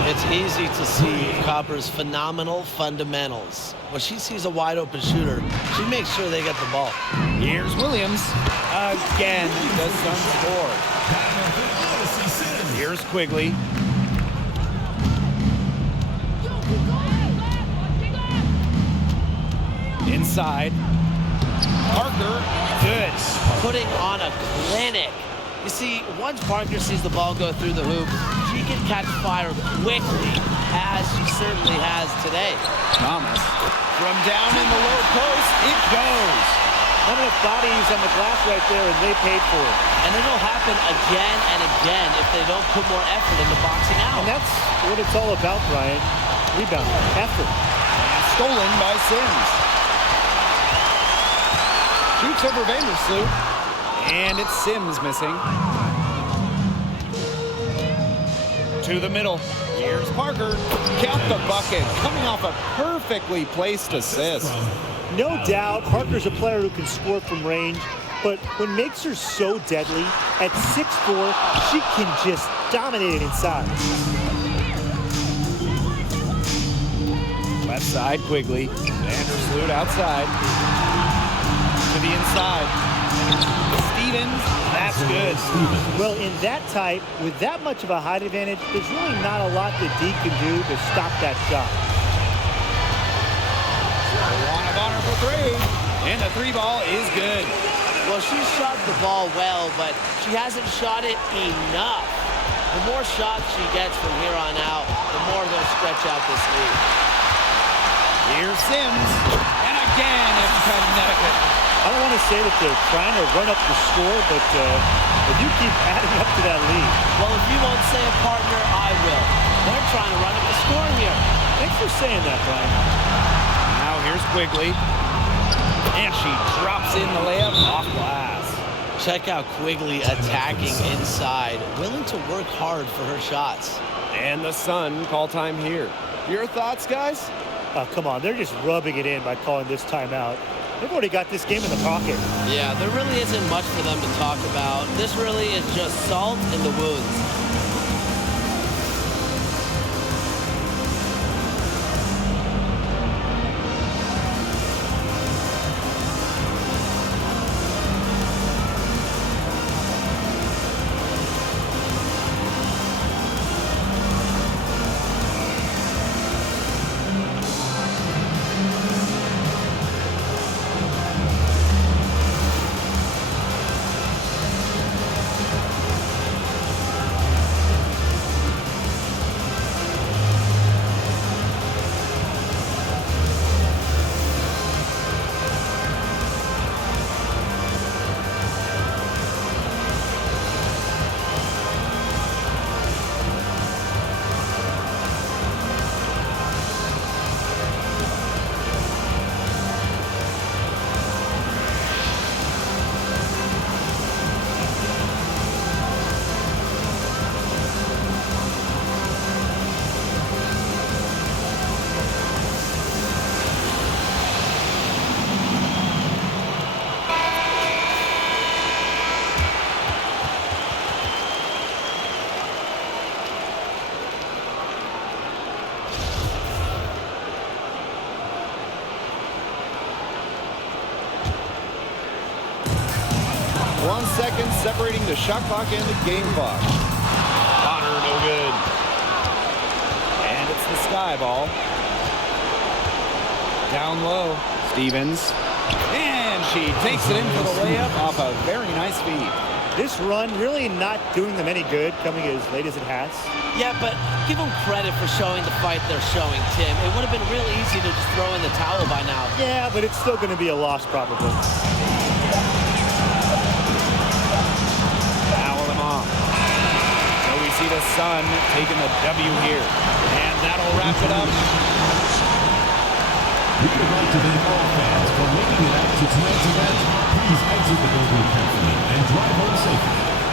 It's easy to see Copper's phenomenal fundamentals. When she sees a wide open shooter, she makes sure they get the ball. Here's Williams. Again, the Suns score. Here's Quigley. Inside. Parker, good. Putting on a clinic. You see, once Parker sees the ball go through the hoop, she can catch fire quickly. as she certainly has today. Thomas from down in the low post. It goes. Not enough bodies on the glass right there, and they paid for it. And it'll happen again and again if they don't put more effort into boxing out. And that's what it's all about, Brian. Rebound, effort. Stolen by Sims. Shoots over Vandersloot. And it's Sims missing. To the middle. Here's Parker. Count the bucket. Coming off a perfectly placed assist. No doubt, Parker's a player who can score from range, but what makes her so deadly, at 6'4", she can just dominate it inside. Left side, Quigley. Vandersloot outside. To the inside. Stevens, that's good. Well, in that type, with that much of a height advantage, there's really not a lot that D can do to stop that shot. Wand of honor for three. And the three ball is good. Well, she's shot the ball well, but she hasn't shot it enough. The more shots she gets from here on out, the more they'll stretch out this lead. Here's Sims. And again, it's Connecticut. I don't want to say that they're trying to run up the score, but if you keep adding up to that lead. Well, if you won't say it, partner, I will. They're trying to run up the score here. Thanks for saying that, Brian. Now here's Quigley. And she drops in the layup off glass. Check out Quigley attacking inside, willing to work hard for her shots. And the Sun call time here. Your thoughts, guys? Oh, come on, they're just rubbing it in by calling this timeout. They've already got this game in the pocket. Yeah, there really isn't much for them to talk about. This really is just salt in the wounds. Seconds separating the shot clock and the game clock. Connor, no good. And it's the sky ball. Down low. Stevens. And she takes it in for the layup off a very nice feed. This run really not doing them any good, coming as late as it has. Yeah, but give them credit for showing the fight they're showing, Tim. It would have been real easy to just throw in the towel by now. Yeah, but it's still going to be a loss probably. See the Sun taking the W here. And that'll wrap it up. We would like to thank all fans for making it out to tonight's event. Please exit the building carefully and drive home safely.